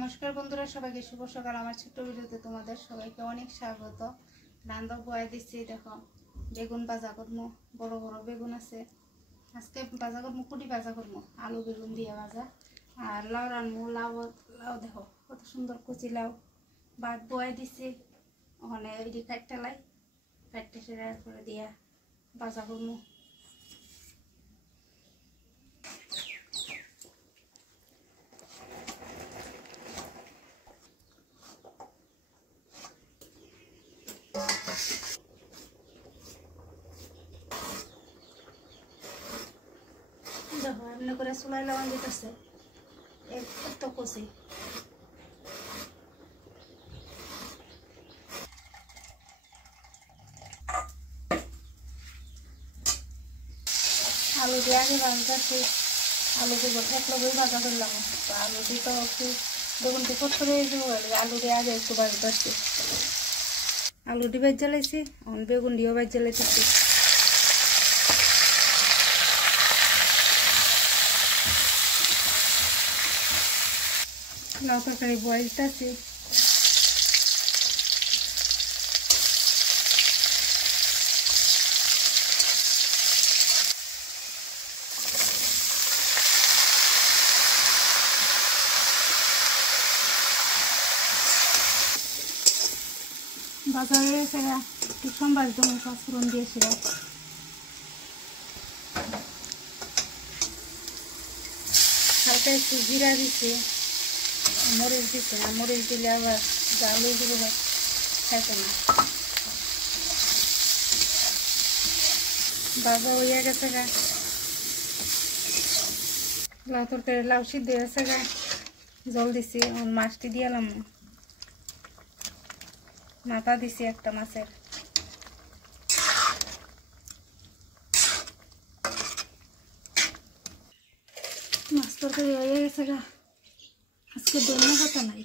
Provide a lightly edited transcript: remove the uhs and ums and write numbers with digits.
নমস্কার বন্ধুরা, সবাইকে শুভ সকাল। আমার ছোট্ট ভিডিওতে তোমাদের সবাইকে অনেক স্বাগত। রান্না বয়া দিচ্ছি, দেখো বেগুন ভাজা করবো। বড় বড় বেগুন আছে, আজকে ভাজা করবো, কুটি ভাজা করবো, আলু বেগুন দিয়ে ভাজা। আর লাউ রান্নবো, লাউ লাউ দেখো কত সুন্দর কচি লাউ। ভাত বয়া দিচ্ছি, ওখানে ওই কাটতে লাই কাটতে সেরে করে দিয়া ভাজা করবো। দেখো এমনি করে চুলাই লাগান দিতেছে, এত কষি। আলু দিয়ে আগে ভাজতেছি, আলু দিয়ে এক লগেই ভাজা করলাম। তো আলু দিয়ে তো একটু বেগুনটি কত করে আলু দিয়ে আগে একটু ভাজতেছি। আলু দিয়ে ভাজ জ্বালাইছি, এখন বেগুন দিয়েও ভাজ জ্বালাইতেছি। লাউ তরকারি বয়েলতেছি। বাজারে সেরা টিকন বাজতো, পাঁচফোড়ন দিয়েছিল। হালকা একটু জিরা দিচ্ছে, মরিচ দিচ্ছে না, মরিচ দিলে আবার জাল এগুলো খাইতে না। বাবা হইয়া গেছে গা, লাউ তরকারি লাউ সিদ্ধ হয়েছে গা, জল দিছি। মাছটি দিয়ালাম, মাথা দিছি একটা মাছের। মাছ তরকারি হয়ে গেছে গা, আজকে ধনিয়া পাতা নাই।